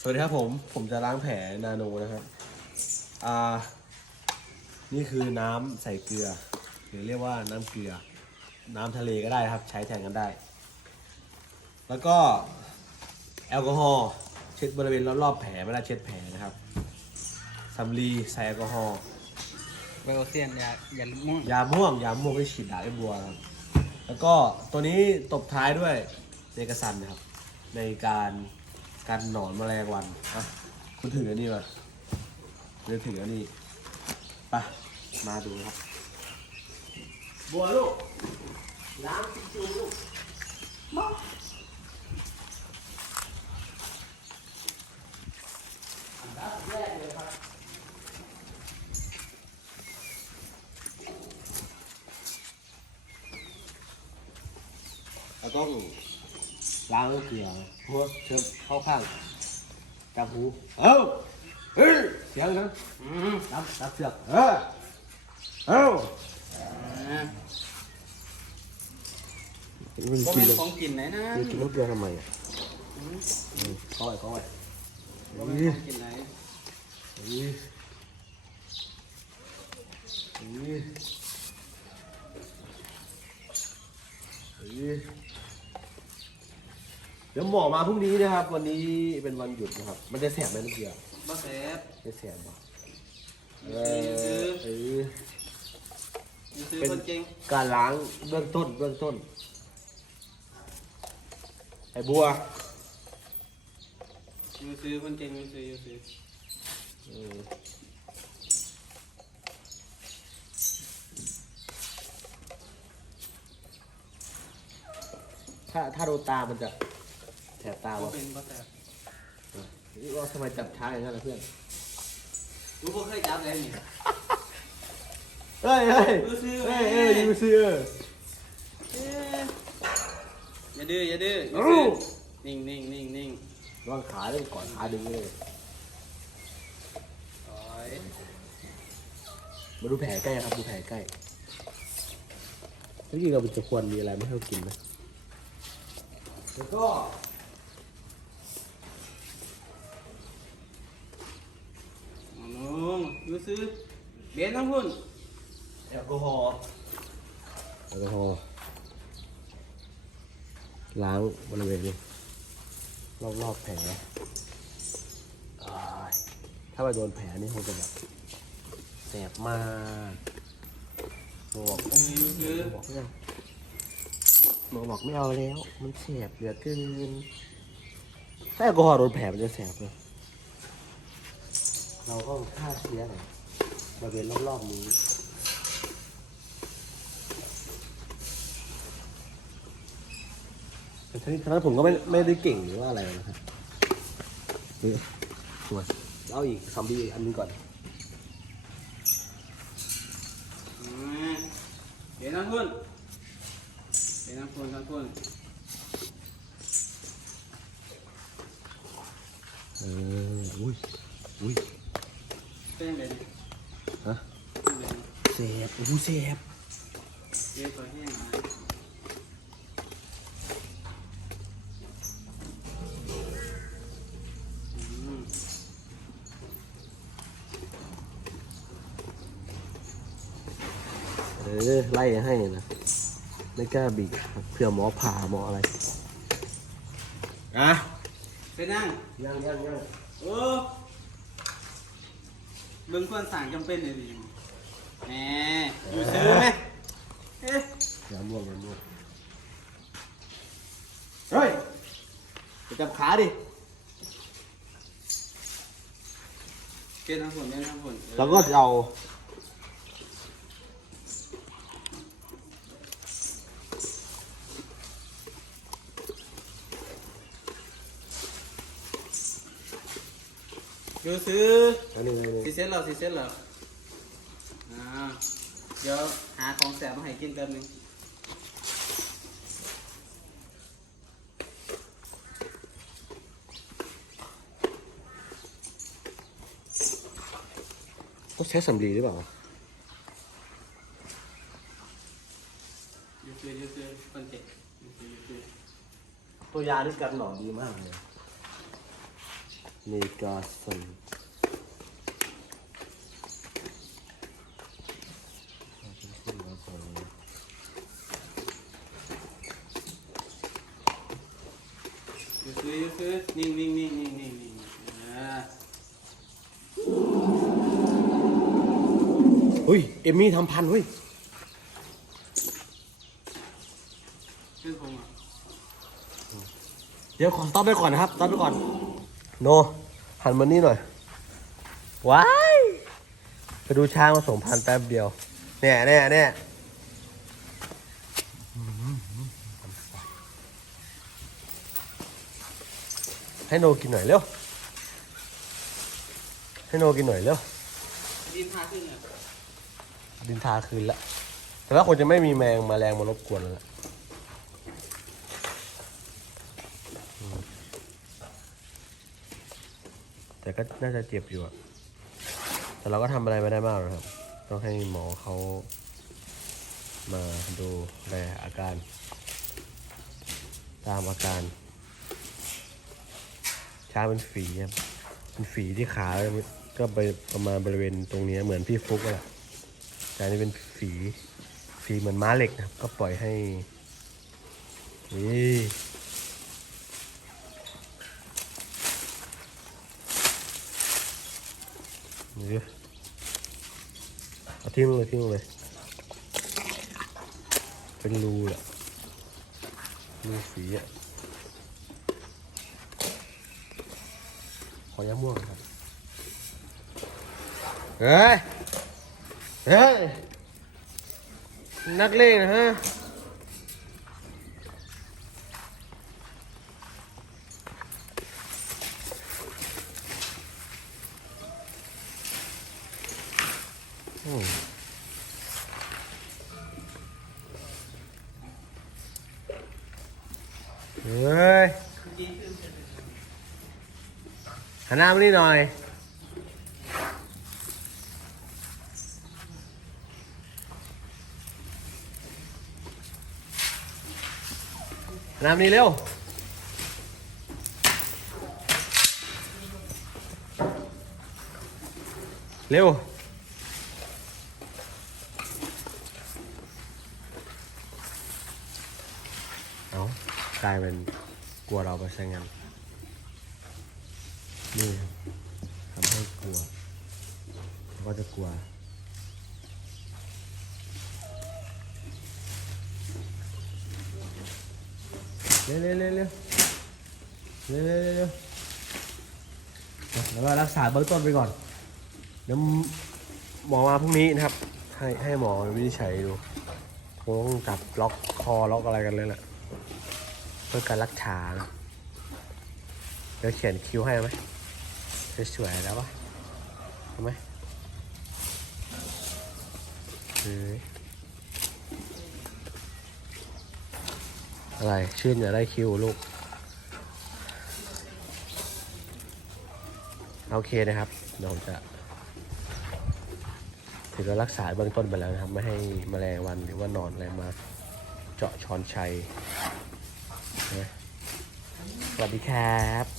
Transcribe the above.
สวัสดีครับผม ผมจะล้างแผลนาโนนะครับ อ่า นี่คือน้ำใส่เกลือ หรือเรียกว่าน้ำเกลือ น้ำทะเลก็ได้ครับ ใช้แทนกันได้ แล้วก็แอลกอฮอล์เช็ดบริเวณรอบๆแผลไม่ได้เช็ดแผลนะครับสำลีใส่แอลกอฮอล์ไบโอเซียนยาอย่าม่วงยาม่วงยาม่วงที่ฉีดด่าไอ้บัวครับ แล้วก็ตัวนี้ตบท้ายด้วยเนกสันนะครับ ในการ การหนอนแมลงวันอะคุณถืออันนี้มาเดี๋ยวถืออันนี้ไปมาดูครับ บัวลูก ล้างทิชชู่ลูกมาอันดับแรกเลยครับเราต้อง ล้างด้วยเกลือเพราะว่าเชื้อเข้าข้างจับหูเอ้าเฮ้ยเสียงนะอืมจับจับเสือกเออเอ้าอ่ามันก็กิเป็นนเลยของกินไหนนะมันกินน้ำเกลือทำไมอะเข้าไปเข้าไปก็เป็นของกินไหนนี่นี่นี่เดี๋ยวหมอมาพรุ่งนี้นะครับ วันนี้เป็นวันหยุดนะครับ มันจะแสบไหมน้ำเกลือบ่แสบจะแสบป่ะเอซื้ออเออซื้อคนเก่งการล้างเบื้องต้นเบื้องต้น ไอ้บัวอยู่ซื้อคนเก่งอยู่ซื้ออยู่ซื้อเออถ้าถ้าโดนตามันจะ แสบตาบ่วะเป็นบ่แสบนี่ว่าทำไมจับช้าอย่างนั้นล่ะเพื่อนรู้บ่เคยจับเลยนี่เฮ้ยเฮ้ยดูซื้อเฮ้ยแม่เฮ้ยดูซื้อเอ๊ะอย่าดื้ออย่าดื้ออยู่เอ้าซื้อนิ่งนิ่งนิ่งนิ่งวางขาเลยก่อนขาดึงเลยโอ้ยมาดูแผลใกล้ครับดูแผลใกล้จริงๆเราจะควรมีอะไรไม่ให้เขากินนะแล้วก็ เอาน้ องอยู่ซื้อเบียนทั้งพุ่นแอลกอฮอล์แอลกอฮอล์ล้างบริเวณนี้รอบๆแผลอ่ายถ้าไปโดนแผลนี่คงจะแบบแสบมากหมอบอกอยู่ซื้อหมอบอกไม่เอาหมอบอกไม่เอาแล้ว มันแสบเหลือเกินถ้าแอลกอฮอล์โดนแผลมันจะแสบเลย เราก็ฆ่าเชื้อหน่อยบริเวณรอบๆนี้แต่ทั้งนี้ทั้งนั้นผมก็ไม่ไม่ได้เก่งหรือว่าอะไรนะครับนี่สวยเอาอีกซอมบี้อันนึงก่อนอืมเบียนทั้งพุ่นเบียนทั้งพุ่นทั้งพุ่นเอออุ้ยอุ้ย เป็นเป็นฮะเป็นเป็นเสียบอู้เสียบเบียนตัวแห้งมาอืมเออไล่ให้นะ ไม่กล้าบีบเผื่อหมอผ่าหมออะไร อะเป็นนั่งยังยังยังโอ้ เบิ่งควรสั่งจำเป็นเลยดีแหมอยู่ซื้อไหมเอ๊ะอย่าม่วงอย่าม่วงเฮ้ยไปจับขาดิเกณฑ์ทางผลเปลี่ยนทางผล แล้วก็จะเอา อยู่ซื้ออันนี้อันนี้สีเซ็ตเหรอสีเซ็ตเหรออ่าเดี๋ยวหาของแสบมาให้กินแป๊บนึงก็ใช้สำลีหรือเปล่าอยู่ซื้ออยู่ซื้อคอนเจ็บอยู่ซื้ออยู่ซื้อตัวยานี่กันหนอนดีมากเลย เมกาซันยืดซื้อยืดซื้อนิ่งนิ่งนิ่งนิ่งนิ่งนิ่งอ่าเฮ้ย เอมมี่ทำพันเฮ้ย ขึ้นผมอะ เดี๋ยวขอสต็อปไปก่อนนะครับสต็อปไปก่อน โน หันมานี่หน่อย ว้าย ไปดูช้างผสมพันธุ์แป๊บเดียว เนี่ยเนี่ยเนี่ยให้โนกินหน่อยเร็ว ให้โนกินหน่อยเร็ว ดินพาขึ้นอะดินทาคืนละ แต่ว่าคงจะไม่มีแมงแมาแรงมารบกวนแล้วล่ะอืม แต่ก็น่าจะเจ็บอยู่อะแต่เราก็ทำอะไรไม่ได้มากหรอกครับ ต้องให้หมอเขามาดูแลอาการ ตามอาการช้าเป็นฝีครับเป็นฝีที่ขาก็ไปประมาณบริเวณตรงนี้เหมือนพี่ฟุกอะแหละแต่อันนี้เป็นฝีฝีเหมือนม้าเหล็กนะครับ ก็ปล่อยให้นี่ นี่เอาทิ้งเลยทิ้งลงเลยเป็นรูแหละรูฝีอะขอยาม่วงครับเฮ้ย เฮ้ย นักเลงนะฮะ เฮ้ยหันหน้ามานี่หน่อย น้ำนี้เร็ว เร็ว เอากลายเป็นกลัวเราไปซะงั้นนี่ทำให้กลัวเราก็จะกลัวเร็วเร็วเร็วเร็วเร็วแล้วก็รักษาเบื้องต้นไปก่อน เดี๋ยวหมอมาพรุ่งนี้นะครับ ให้ให้หมอวินิจฉัยดูคงต้องจับล็อกคอล็อกอะไรกันเลยแหละ เพื่อการรักษาเดี๋ยวเขียนคิ้วให้ไหมสวยๆแล้วปะทำไหมอะไร ชื่นอย่าได้คิวลูก โอเคนะครับเดี๋ยวผมจะถือว่ารักษาเบื้องต้นไปแล้วนะครับ ไม่ให้มแมลงวันหรือว่านอนอะไรมา เจาะช้อนชัย สวัสดีครับ